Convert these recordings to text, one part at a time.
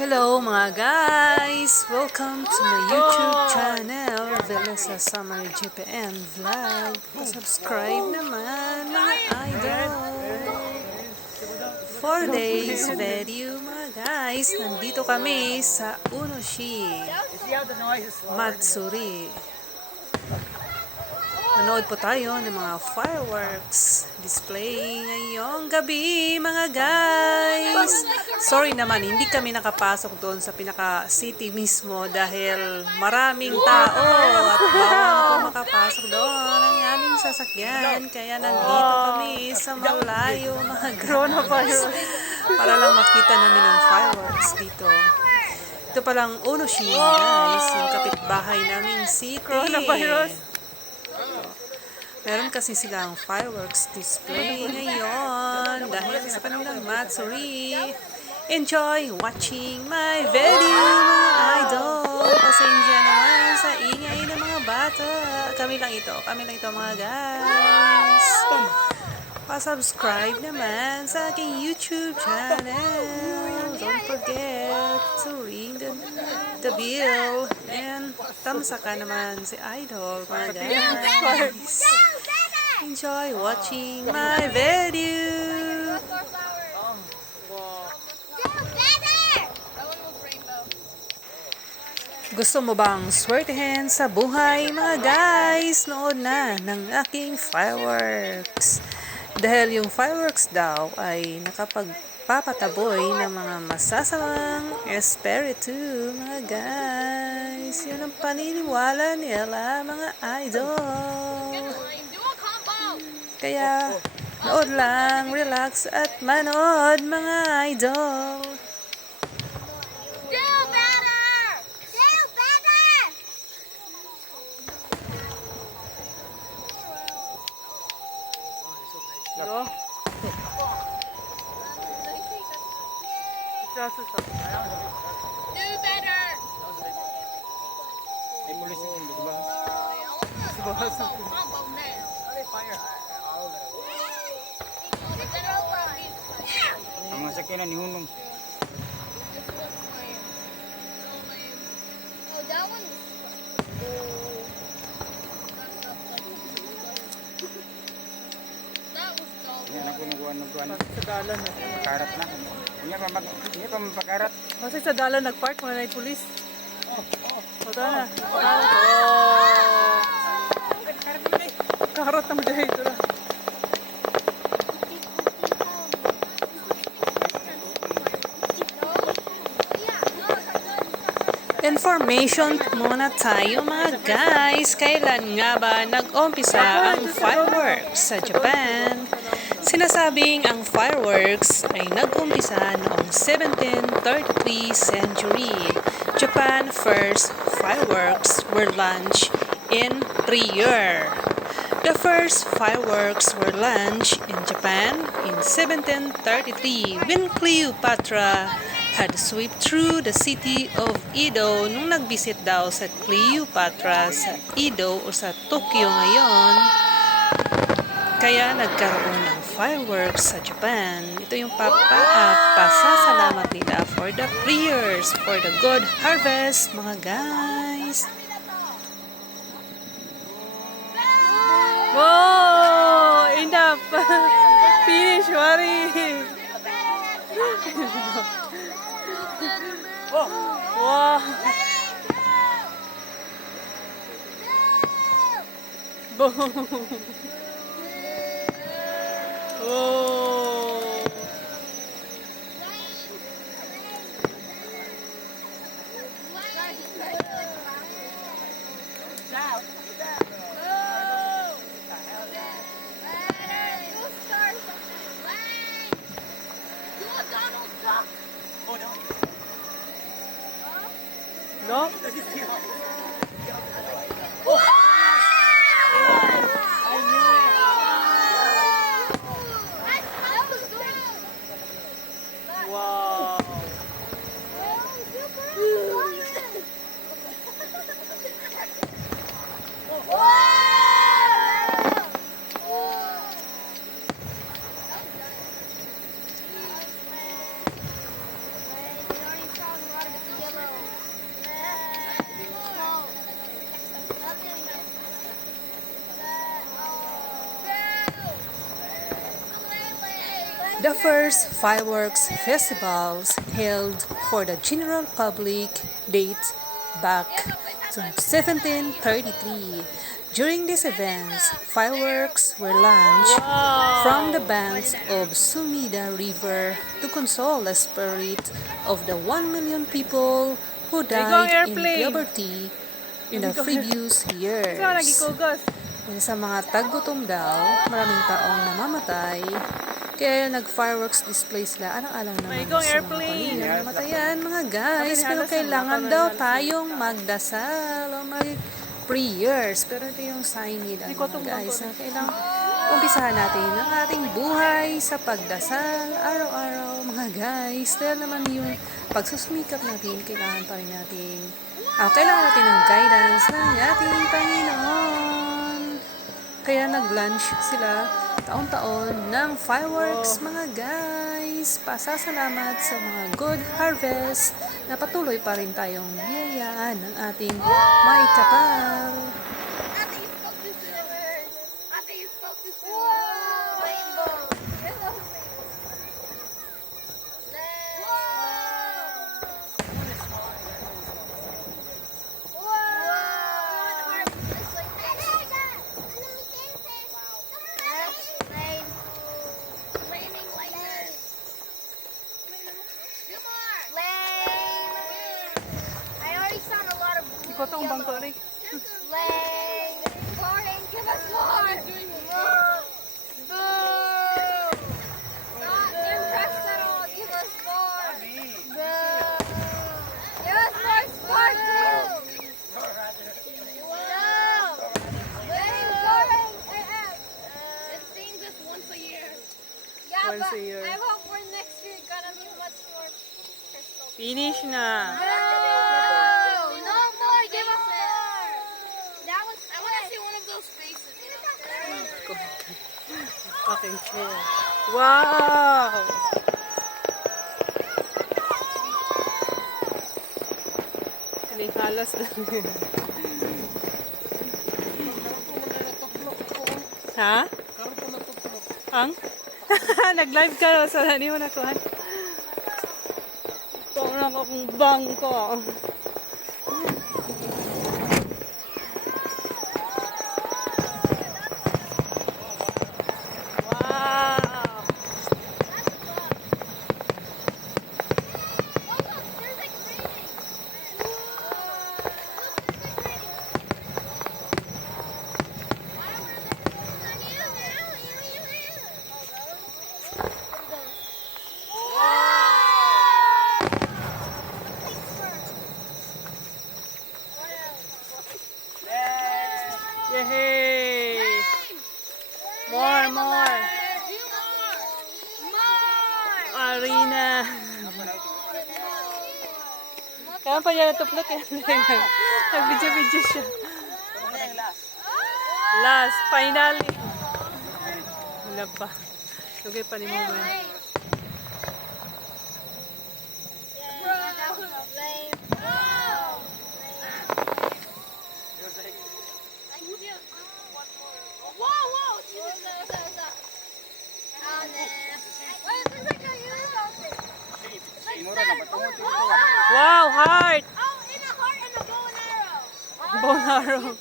Hello mga guys! Welcome to my YouTube channel, Velesa Summer GPN Vlog. Subscribe naman mga idol. For today's video mga guys, nandito kami sa Onocity, Matsuri. Manood po tayo ng mga fireworks display ngayong gabi mga guys. Sorry naman, hindi kami nakapasok doon sa pinaka-city mismo dahil maraming tao at bawal po makapasok doon ang aming sasakyan. Kaya nandito kami sa malayo mga guys para lang makita namin ang fireworks dito. Ito palang Onocity guys, yung kapitbahay naming city. Meron kasi silang fireworks display ngayon dahil sa kanilang Matsuri. Enjoy watching my video mga idol. Pasensya naman sa ingay ng mga bata. Kami lang ito mga guys. Pa-subscribe naman sa aking YouTube channel. Don't forget to ring the bell. And tamsa naman si Idol mga guys. Enjoy watching my video. Gusto mo bang swertehin sa buhay mga guys? Nood na ng aking fireworks. Dahil yung fireworks daw ay nakapagpapataboy ng mga masasamang espiritu mga guys. Yun ang paniniwala nila mga idol. Kaya nood lang, relax at manood mga idol. No? Do better! Ang mga sakinan ni Hunong. That one Yan ako nagkuhan. Sa dalan na. Karat na. Hindi pa mapakarat. Kasi sa dalan nagpark, mga na pulis. O na. Karat naman dahil ito na. Information muna tayo mga guys. Kailan nga ba nag-umpisa ang fireworks sa Japan? Sinasabing ang fireworks ay nag-umpisa noong 1733 century. Japan first fireworks were launched in Trier. The first fireworks were launched in Japan in 1733 when Cleopatra had swept through the city of Edo nung nagbisit daw sa Cleopatra sa Edo o sa Tokyo ngayon. Kaya nagkaroon ng fireworks sa Japan. Ito yung pasasalamat nila for the prayers, for the good harvest mga guys. Whoa! Enough! Finish, Wari! Wow! Boom! Oh! No? Wow. The first fireworks festivals held for the general public dates back to 1733. During these events, fireworks were launched from the banks of Sumida River to console the spirit of the 1 million people who died in poverty in the previous years. Sa mga taggutom daw, maraming taong namamatay. Kaya nag-fireworks display sila. Alang-alang naman sa mga pamilya na namatayan, mga guys. Pero kailangan daw tayong magdasal o mag-prayers. Pero ito yung sign nila, mga guys, na kailangan umpisahan natin ang ating buhay sa pagdasal araw-araw, mga guys. Dahil naman yung pagsusumikap natin, kailangan pa rin natin ng guidance ng ating Panginoon. Kaya nag-launch sila taon-taon ng fireworks, mga guys. Pasasalamat sa mga good harvest na patuloy pa rin tayong biyayaan ng ating maikapal. Ate, you spoke this universe. Ate, you spoke this universe. Rainbow. Ikaw itong bangko rin. Lane, Lauren, give us more. Boo. Not impressed at all. Give us more. Boo. Give us more sparkle. No. Lane, Lauren, it sings us once a year. Yeah, Once but a year. I hope for next year gonna be much more crystal. Finish na. No, no more. Give us more. That was. I want to see one of those faces. Okay, chair. Wow! Halos na. Ha? Ang? Nag-live ka sa hindi mo nakuhan. Ito na akong bangko. Yay! More, more. Arena. Kaya pa niya natuplot eh. Nag-video-video siya. Last, finally. Wala pa. Lugay pa ni mo man. Wow, heart! Oh, in a heart and a bow and arrow. Bow and arrow.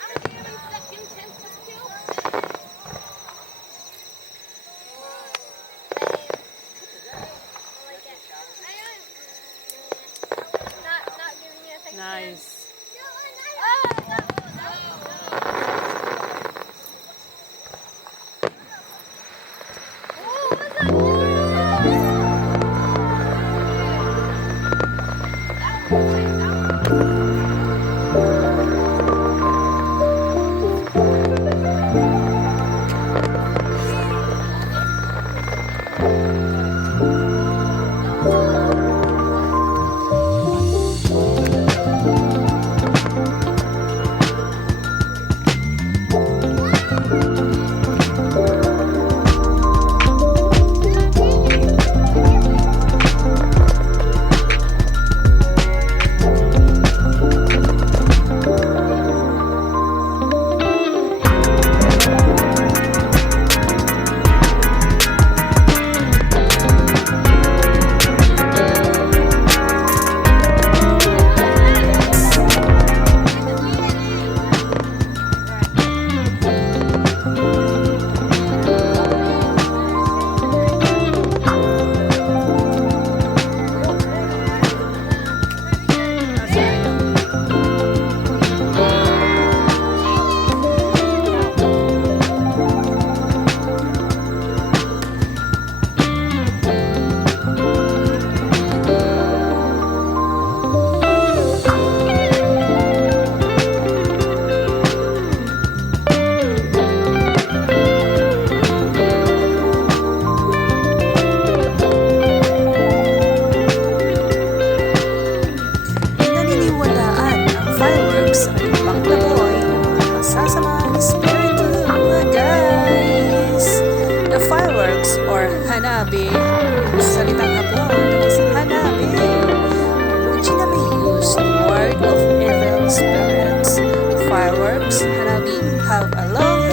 I'm giving second chances too. Not giving you a second chance. Nice.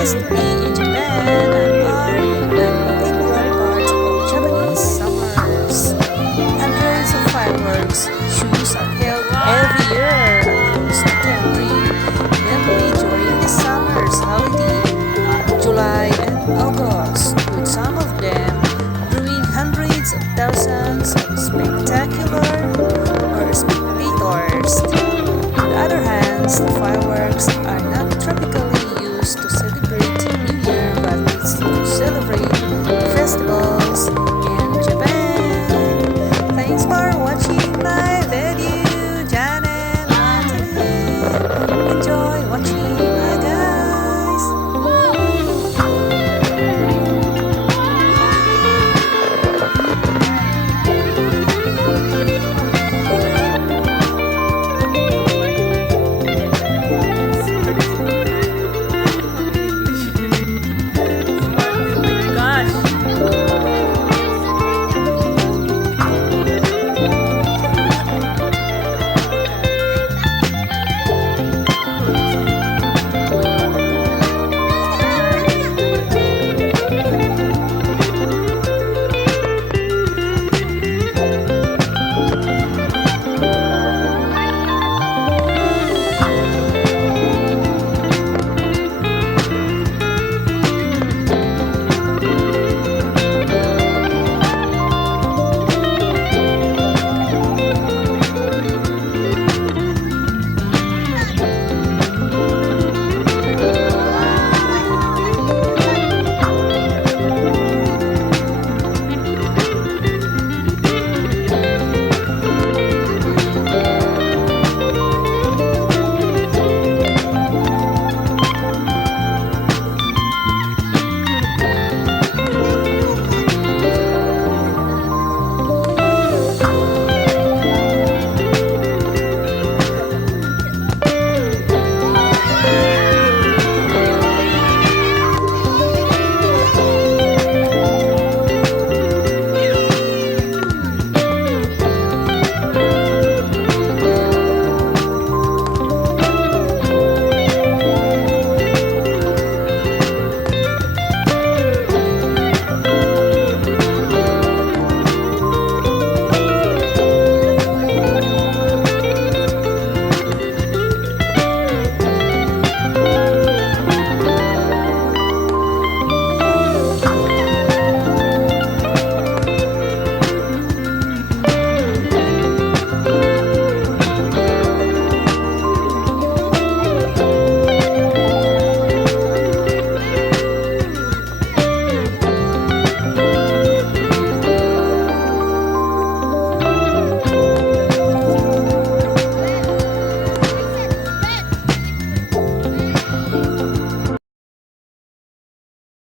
Onocity in Japan are an integral part of Japanese summers. Hundreds of fireworks shows are held every year across the country, mainly during the summer's holiday, July and August, with some of them drawing hundreds of thousands of spectacular or spectators. On the other hand, the fireworks are